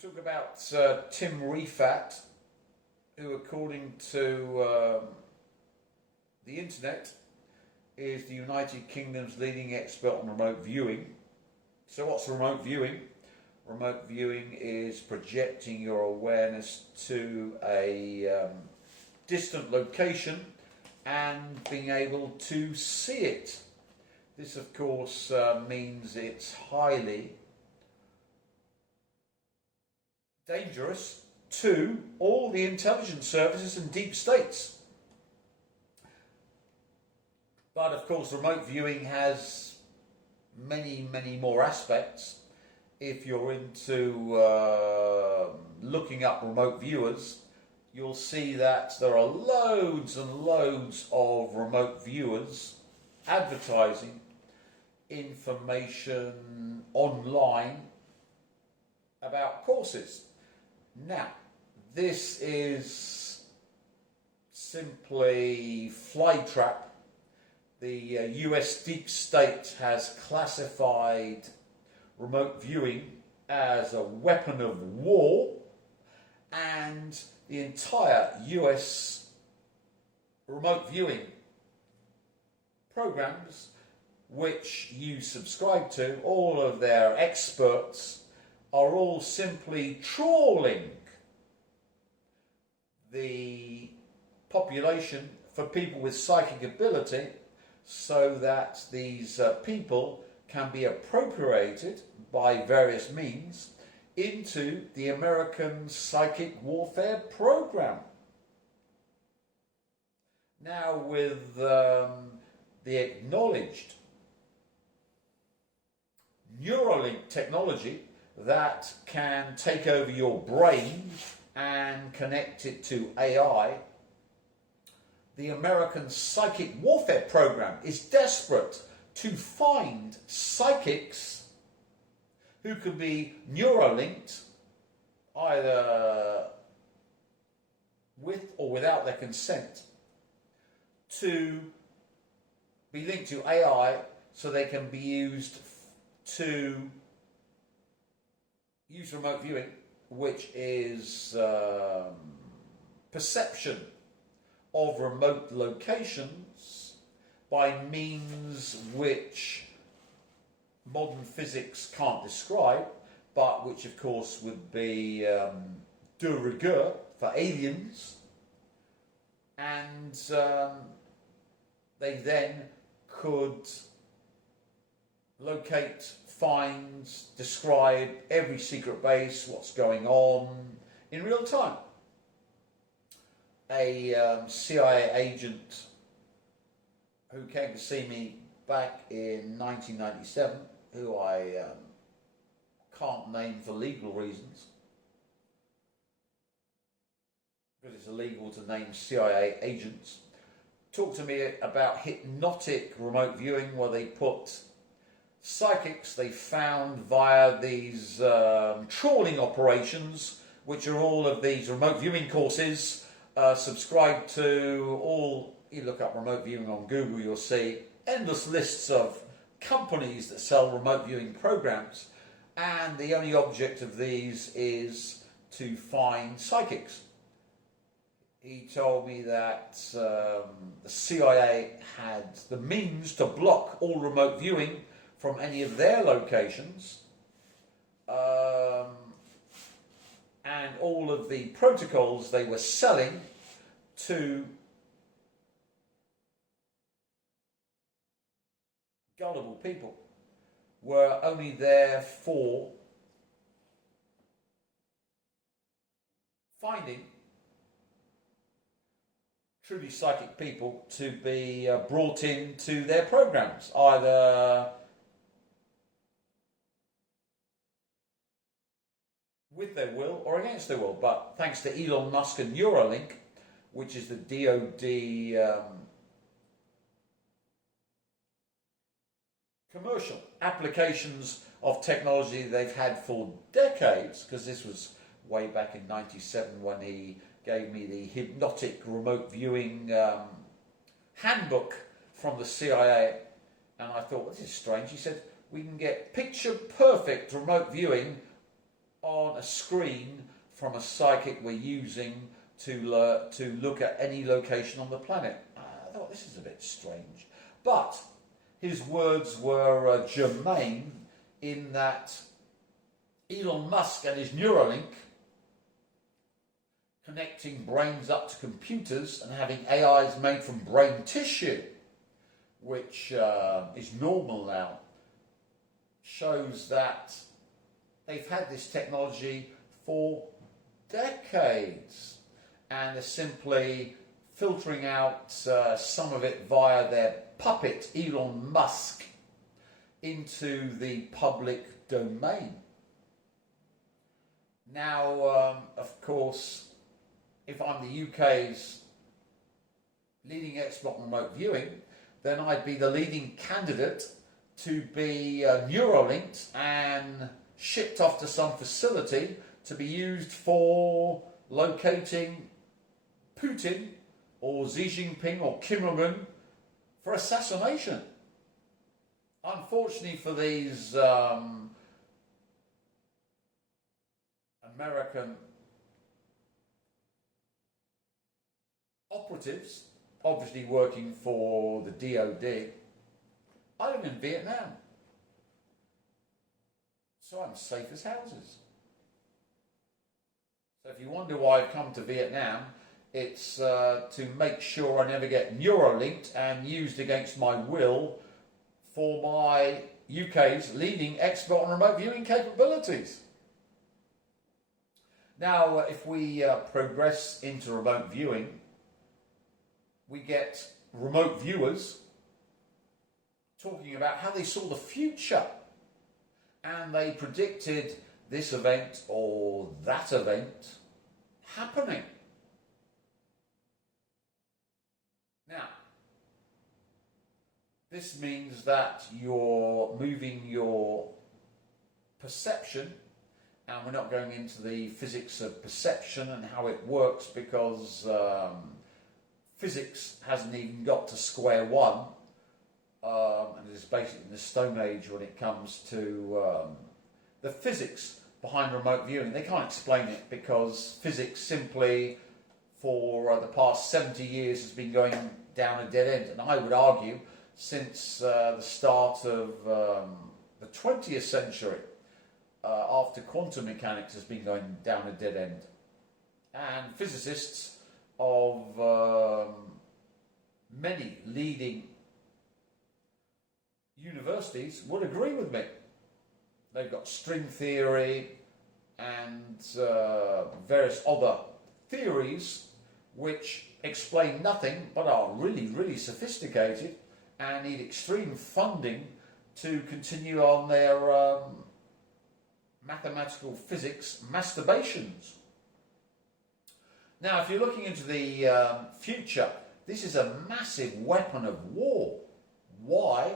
to talk about Tim Rifat, who, according to the internet, is the United Kingdom's leading expert on remote viewing. So what's remote viewing? Remote viewing is projecting your awareness to a distant location and being able to see it. This, of course, means it's highly dangerous to all the intelligence services and deep states. But of course, remote viewing has many, many more aspects. If you're into looking up remote viewers, you'll see that there are loads and loads of remote viewers advertising information online about courses. Now, this is simply flytrap. The US deep state has classified remote viewing as a weapon of war, and the entire US remote viewing programs which you subscribe to, all of their experts are all simply trawling the population for people with psychic ability so that these people can be appropriated by various means into the American psychic warfare program. Now, with the acknowledged Neuralink technology that can take over your brain and connect it to AI, the American psychic warfare program is desperate to find psychics who can be Neuralinked, either with or without their consent, to be linked to AI so they can be used to use remote viewing, which is perception of remote locations by means which modern physics can't describe, but which of course would be de rigueur for aliens, and they then could locate, find, describe every secret base, what's going on in real time. A CIA agent who came to see me back in 1997, who I can't name for legal reasons, because it's illegal to name CIA agents, talked to me about hypnotic remote viewing, where they put psychics they found via these trawling operations, which are all of these remote viewing courses. Subscribe to all, you look up remote viewing on Google, you'll see endless lists of companies that sell remote viewing programs, and the only object of these is to find psychics. He told me that the CIA had the means to block all remote viewing from any of their locations, and all of the protocols they were selling to gullible people were only there for finding truly psychic people to be brought into their programs, either with their will or against their will. But thanks to Elon Musk and Neuralink, which is the DoD commercial applications of technology they've had for decades, because this was way back in 97 when he gave me the hypnotic remote viewing handbook from the CIA, and I thought, this is strange. He said, we can get picture perfect remote viewing on a screen from a psychic we're using to look at any location on the planet. I thought, this is a bit strange. But his words were germane in that Elon Musk and his Neuralink, connecting brains up to computers and having AIs made from brain tissue, which is normal now, shows that they've had this technology for decades and are simply filtering out some of it via their puppet Elon Musk into the public domain. Now, of course, if I'm the UK's leading expert on remote viewing, then I'd be the leading candidate to be Neuralinked and shipped off to some facility to be used for locating Putin or Xi Jinping or Kim Jong-un for assassination. Unfortunately for these American operatives, obviously working for the DOD, I live in Vietnam, so I'm safe as houses. So if you wonder why I've come to Vietnam, it's to make sure I never get Neuralinked and used against my will for my UK's leading expert on remote viewing capabilities. Now, if we progress into remote viewing, we get remote viewers talking about how they saw the future and they predicted this event or that event happening. Now, this means that you're moving your perception, and we're not going into the physics of perception and how it works because physics hasn't even got to square one, and it is basically in the Stone Age when it comes to the physics behind remote viewing. They can't explain it because physics simply for the past 70 years has been going down a dead end, and I would argue since the start of the 20th century, after quantum mechanics has been going down a dead end. And physicists of many leading universities would agree with me. They've got string theory and various other theories which explain nothing but are really, really sophisticated and need extreme funding to continue on their mathematical physics masturbations. Now, if you're looking into the future, this is a massive weapon of war. Why?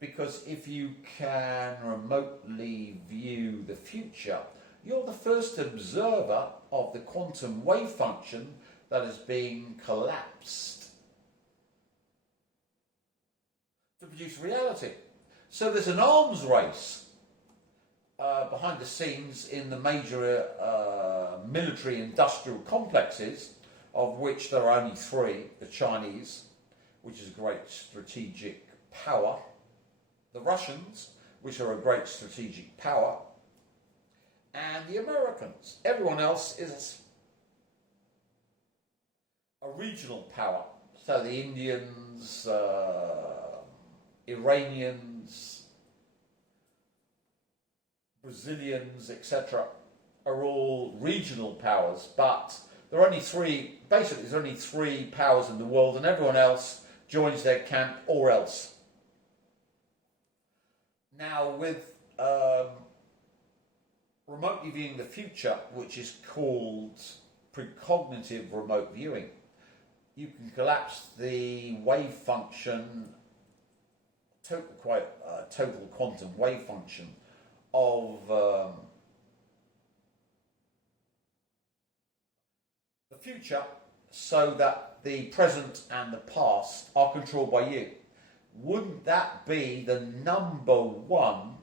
Because if you can remotely view the future, you're the first observer of the quantum wave function that is being collapsed to produce reality. So there's an arms race behind the scenes in the major military industrial complexes, of which there are only three: the Chinese, which is a great strategic power, the Russians, which are a great strategic power, and the Americans. Everyone else is a regional power. So the Indians, Iranians, Brazilians, etc., are all regional powers, but there are only three, basically there's only three powers in the world, and everyone else joins their camp or else. Now, with remotely viewing the future, which is called precognitive remote viewing, you can collapse the wave function, total quantum wave function of the future, so that the present and the past are controlled by you. Wouldn't that be the number one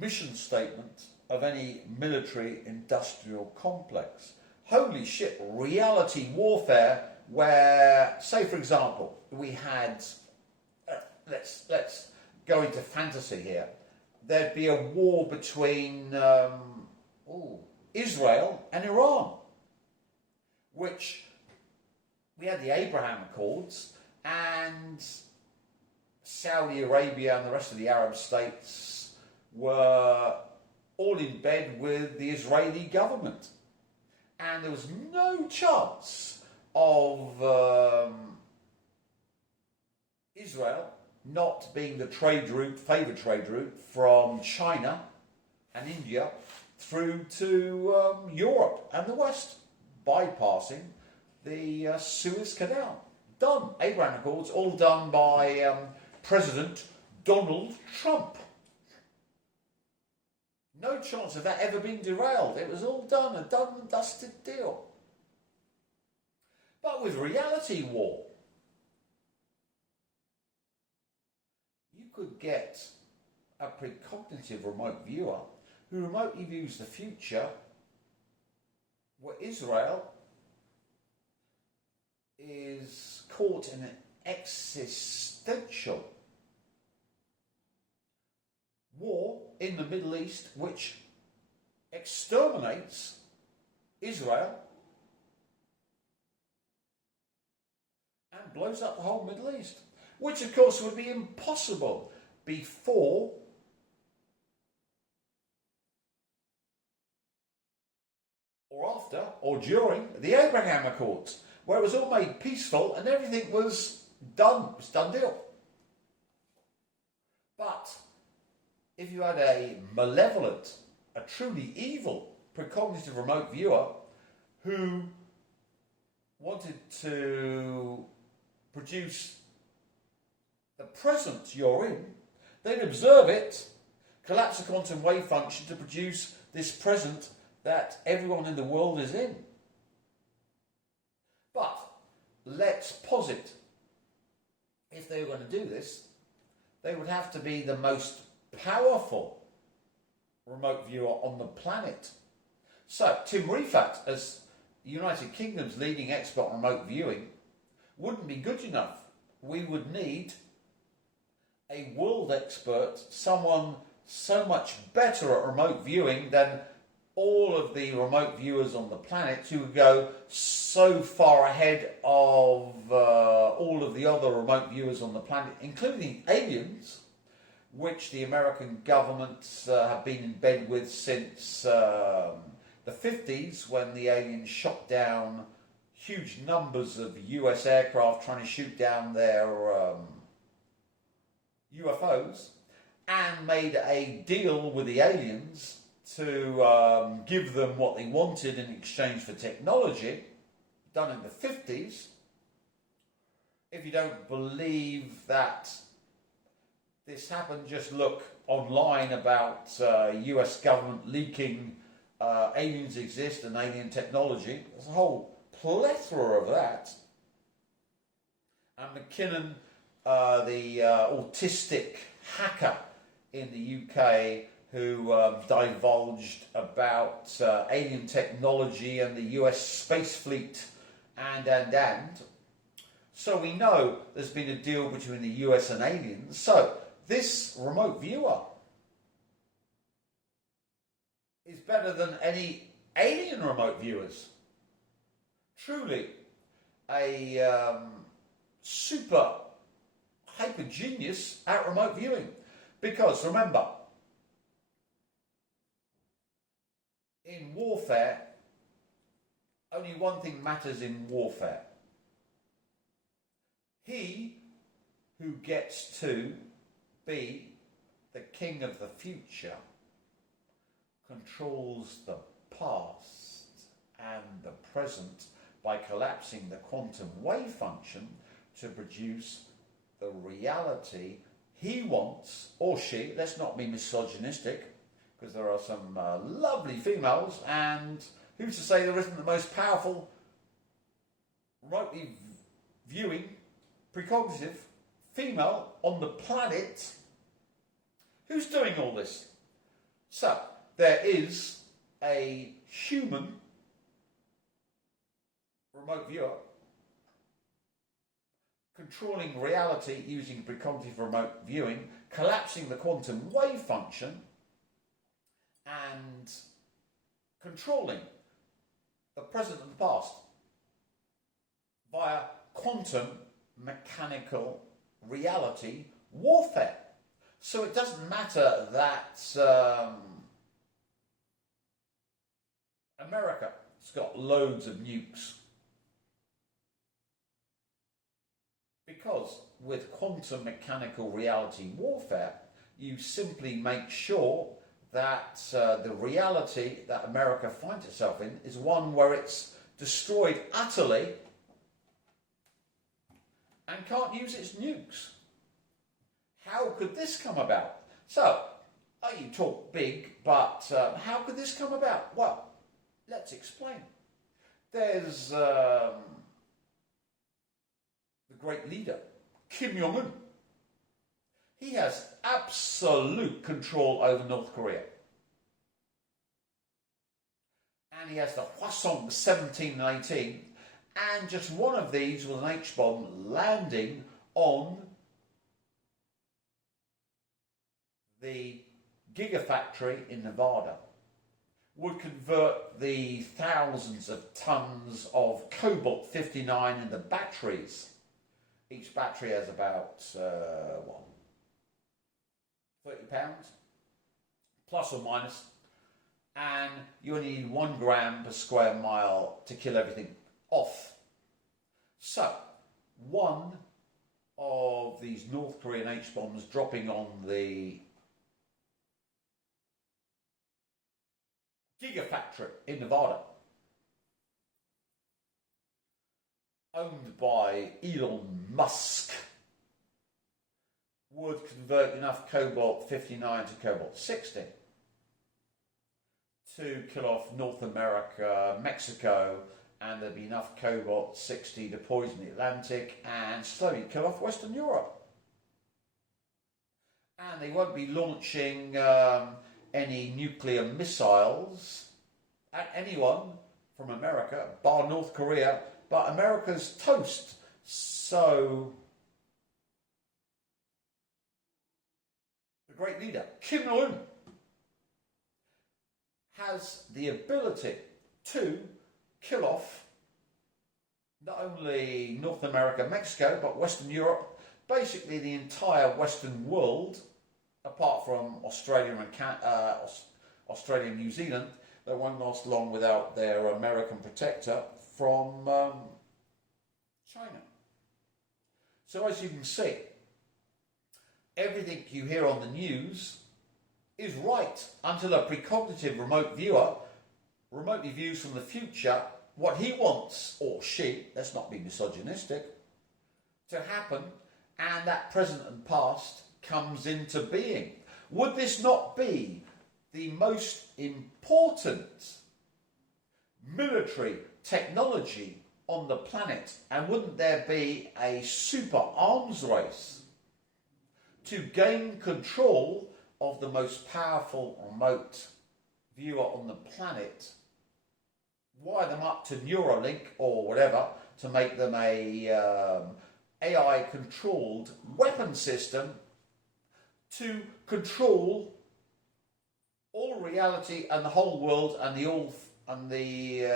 mission statement of any military industrial complex. Holy shit, reality warfare where, say for example, we had, let's go into fantasy here, there'd be a war between Israel and Iran, which we had the Abraham Accords, and Saudi Arabia and the rest of the Arab states were all in bed with the Israeli government. And there was no chance of Israel not being the favoured trade route from China and India through to Europe and the West, bypassing the Suez Canal. Done. Abraham Accords, all done by President Donald Trump. No chance of that ever being derailed. It was all done, a done and dusted deal. But with reality war, you could get a precognitive remote viewer who remotely views the future where Israel is caught in an existential war in the Middle East which exterminates Israel and blows up the whole Middle East, which of course would be impossible before or after or during the Abraham Accords, where it was all made peaceful and everything was done. It was done deal. But if you had a malevolent, a truly evil, precognitive remote viewer who wanted to produce the present you're in, they'd observe it, collapse the quantum wave function to produce this present that everyone in the world is in. But let's posit, if they were going to do this, they would have to be the most powerful remote viewer on the planet. So Tim Rifat, as the United Kingdom's leading expert on remote viewing, wouldn't be good enough. We would need a world expert, someone so much better at remote viewing than all of the remote viewers on the planet, who would go so far ahead of all of the other remote viewers on the planet, including aliens, which the American government have been in bed with since the 50s, when the aliens shot down huge numbers of US aircraft trying to shoot down their UFOs, and made a deal with the aliens to give them what they wanted in exchange for technology, done in the 50s. If you don't believe that this happened, just look online about US government leaking aliens exist and alien technology. There's a whole plethora of that. And McKinnon, the autistic hacker in the UK, who divulged about alien technology and the US space fleet and. So we know there's been a deal between the US and aliens. So this remote viewer is better than any alien remote viewers. Truly a super hyper genius at remote viewing. Because remember, in warfare, only one thing matters in warfare. He who gets to be the king of the future controls the past and the present by collapsing the quantum wave function to produce the reality he wants, or she. Let's not be misogynistic, because there are some lovely females, and who's to say there isn't the most powerful remotely viewing precognitive female on the planet? Who's doing all this? So, there is a human remote viewer controlling reality using precognitive remote viewing, collapsing the quantum wave function, and controlling the present and past via quantum mechanical reality warfare. So it doesn't matter that America's got loads of nukes, because with quantum mechanical reality warfare, you simply make sure that the reality that America finds itself in is one where it's destroyed utterly and can't use its nukes. How could this come about? So, you talk big, but how could this come about? Well, let's explain. There's the great leader, Kim Jong-un. He has absolute control over North Korea. And he has the Hwasong 17 and 18, and just one of these was an H-bomb landing on the Gigafactory in Nevada. Would convert the thousands of tons of cobalt-59 in the batteries. Each battery has about 30 pounds, plus or minus, and you only need 1 gram per square mile to kill everything off. So, one of these North Korean H-bombs dropping on the Gigafactory in Nevada, owned by Elon Musk, would convert enough cobalt-59 to cobalt-60 to kill off North America, Mexico, and there'd be enough cobalt-60 to poison the Atlantic and slowly kill off Western Europe. And they won't be launching any nuclear missiles at anyone from America, bar North Korea, but America's toast. So the great leader, Kim Jong-un, has the ability to kill off not only North America, Mexico, but Western Europe, basically the entire Western world, apart from Australia and New Zealand, that won't last long without their American protector from China. So as you can see, everything you hear on the news is right until a precognitive remote viewer remotely views from the future what he wants, or she, let's not be misogynistic, to happen, and that present and past comes into being. Would this not be the most important military technology on the planet, and wouldn't there be a super arms race to gain control of the most powerful remote viewer on the planet, wire them up to Neuralink or whatever to make them a AI controlled weapon system to control all reality and the whole world and the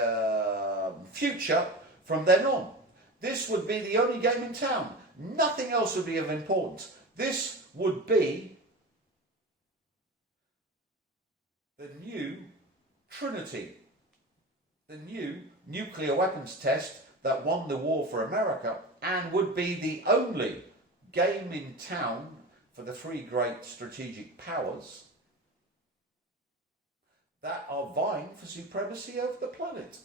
future from then on? This would be the only game in town. Nothing else would be of importance. This would be the new Trinity, the new nuclear weapons test that won the war for America, and would be the only game in town for the three great strategic powers that are vying for supremacy over the planet.